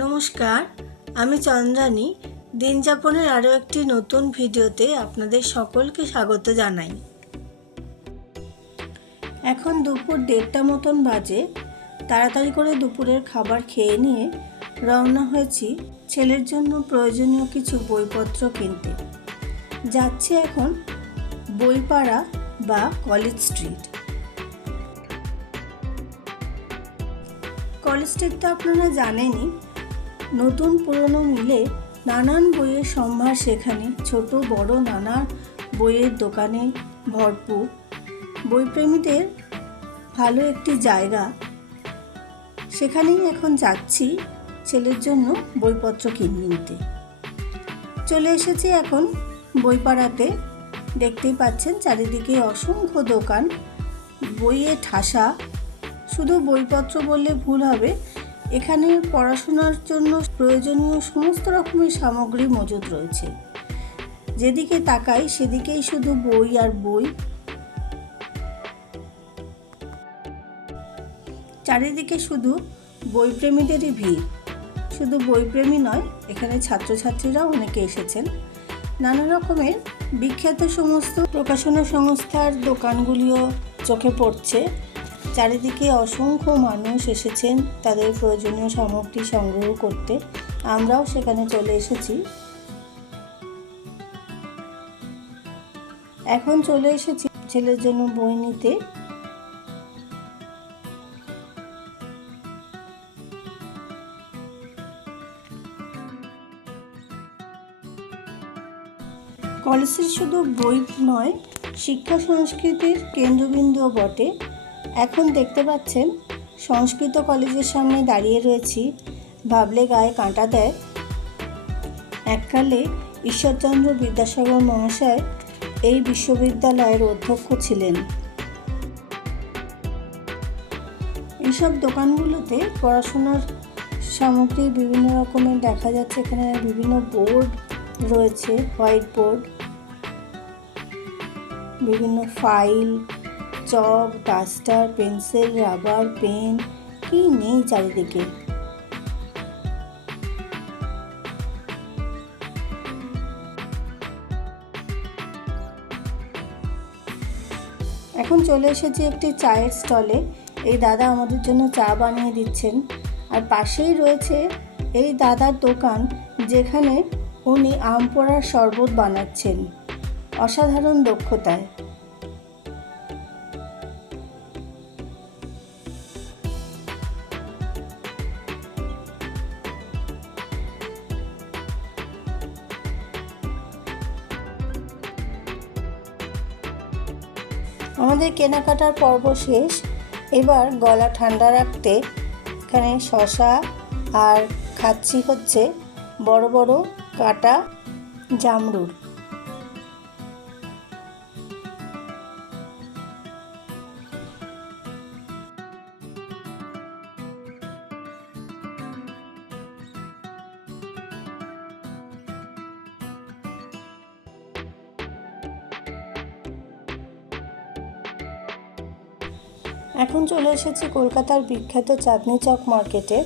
নমস্কার, আমি চন্দ্রানী। দিনযাপনের আরও একটি নতুন ভিডিওতে আপনাদের সকলকে স্বাগত জানাই। এখন দুপুর দেড়টা মতন বাজে। তাড়াতাড়ি করে দুপুরের খাবার খেয়ে নিয়ে রওনা হয়েছি ছেলের জন্য প্রয়োজনীয় কিছু বইপত্র কিনতে। যাচ্ছে এখন বইপাড়া বা কলেজ স্ট্রিট। কলেজ স্ট্রিট তো আপনারা জানেনই নতুন পুরনো মিলে নানান বইয়ের সম্ভার সেখানে। ছোট, বড় নানা বইয়ের দোকানে ভরপুর। বইপ্রেমীদের ভালো একটি জায়গা। সেখানেই এখন যাচ্ছি ছেলের জন্য বইপত্র কিনে নিতে। চলে এসেছি এখন বইপাড়াতে। দেখতেই পাচ্ছেন চারিদিকে অসংখ্য দোকান বইয়ে ঠাসা। শুধু বইপত্র বললে ভুল হবে এখানে পড়াশোনার জন্য প্রয়োজনীয় সমস্ত রকমের সামগ্রী মজুদ রয়েছে। যেদিকে তাকাই সেদিকেই শুধু বই আর বই। চারিদিকে শুধু বইপ্রেমীদেরই ভিড়। শুধু বইপ্রেমী নয়, এখানে ছাত্রছাত্রীরাও অনেকে এসেছেন। নানা রকমের বিখ্যাত সমস্ত প্রকাশনা সংস্থার দোকানগুলিও চোখে পড়ছে। চারিদিকে অসংখ্য মানুষ এসেছেন তাদের প্রয়োজনীয় সামগ্রী সংগ্রহ করতে। আমরাও সেখানে চলে এসেছি। এখন চলে এসেছি ছেলের জন্য বই নিতে। কলেজের শুধু বই নয়, শিক্ষা সংস্কৃতির কেন্দ্রবিন্দুও বটে। এখন দেখতে পাচ্ছেন, সংস্কৃত কলেজের সামনে দাঁড়িয়ে রয়েছি। ভাবলে গায়ে কাঁটা দেয়। এককালে ঈশ্বরচন্দ্র বিদ্যাসাগর মহাশয় এই বিশ্ববিদ্যালয়ের অধ্যক্ষ ছিলেন। এইসব দোকানগুলোতে পড়াশোনার সামগ্রী বিভিন্ন রকমের দেখা যাচ্ছে। এখানে বিভিন্ন বোর্ড রয়েছে, হোয়াইট বোর্ড, বিভিন্ন file chalk duster, pencil, rubber, pen, কি নেই চারিদিকে? এখন চলে এসেছি একটি চায়ের স্টলে। এই দাদা আমাদের জন্য চা বানিয়ে দিচ্ছেন। আর পাশেই রয়েছে এই দাদার দোকান, যেখানে উনি আম পোড়ার শরবত বানাচ্ছেন। অসাধারণ দক্ষতায়। আমাদের কেনাকাটার পর্ব শেষ। এবার গলা ঠান্ডা রাখতে এখানে শশা আর খাচ্ছি হচ্ছে বড় বড় কাটা জামরুল এখন চলে এসেছি কলকাতার বিখ্যাত চাঁদনি চক মার্কেটে।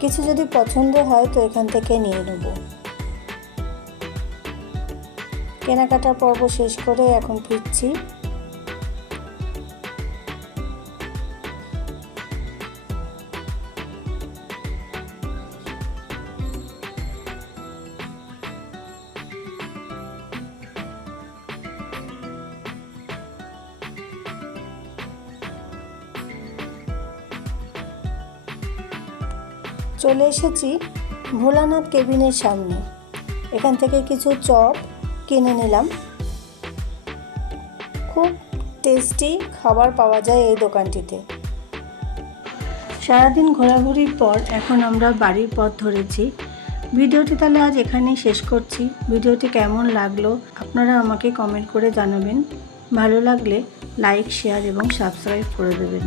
কিছু যদি পছন্দ হয় তো এখান থেকে নিয়ে নেব। কেনাকাটার পর্ব শেষ করে এখন ফিরছি। চলে এসেছি ভোলানাথ কেবিনের সামনে। এখান থেকে কিছু চপ কিনে নিলাম। খুব টেস্টি খাবার পাওয়া যায় এই দোকানটিতে। সারাদিন ঘোরাঘুরির পর এখন আমরা বাড়ির পথ ধরেছি। ভিডিওটি তাহলে আজ এখানেই শেষ করছি। ভিডিওটি কেমন লাগল আপনারা আমাকে কমেন্ট করে জানাবেন। ভালো লাগলে লাইক শেয়ার এবং সাবস্ক্রাইব করে দেবেন।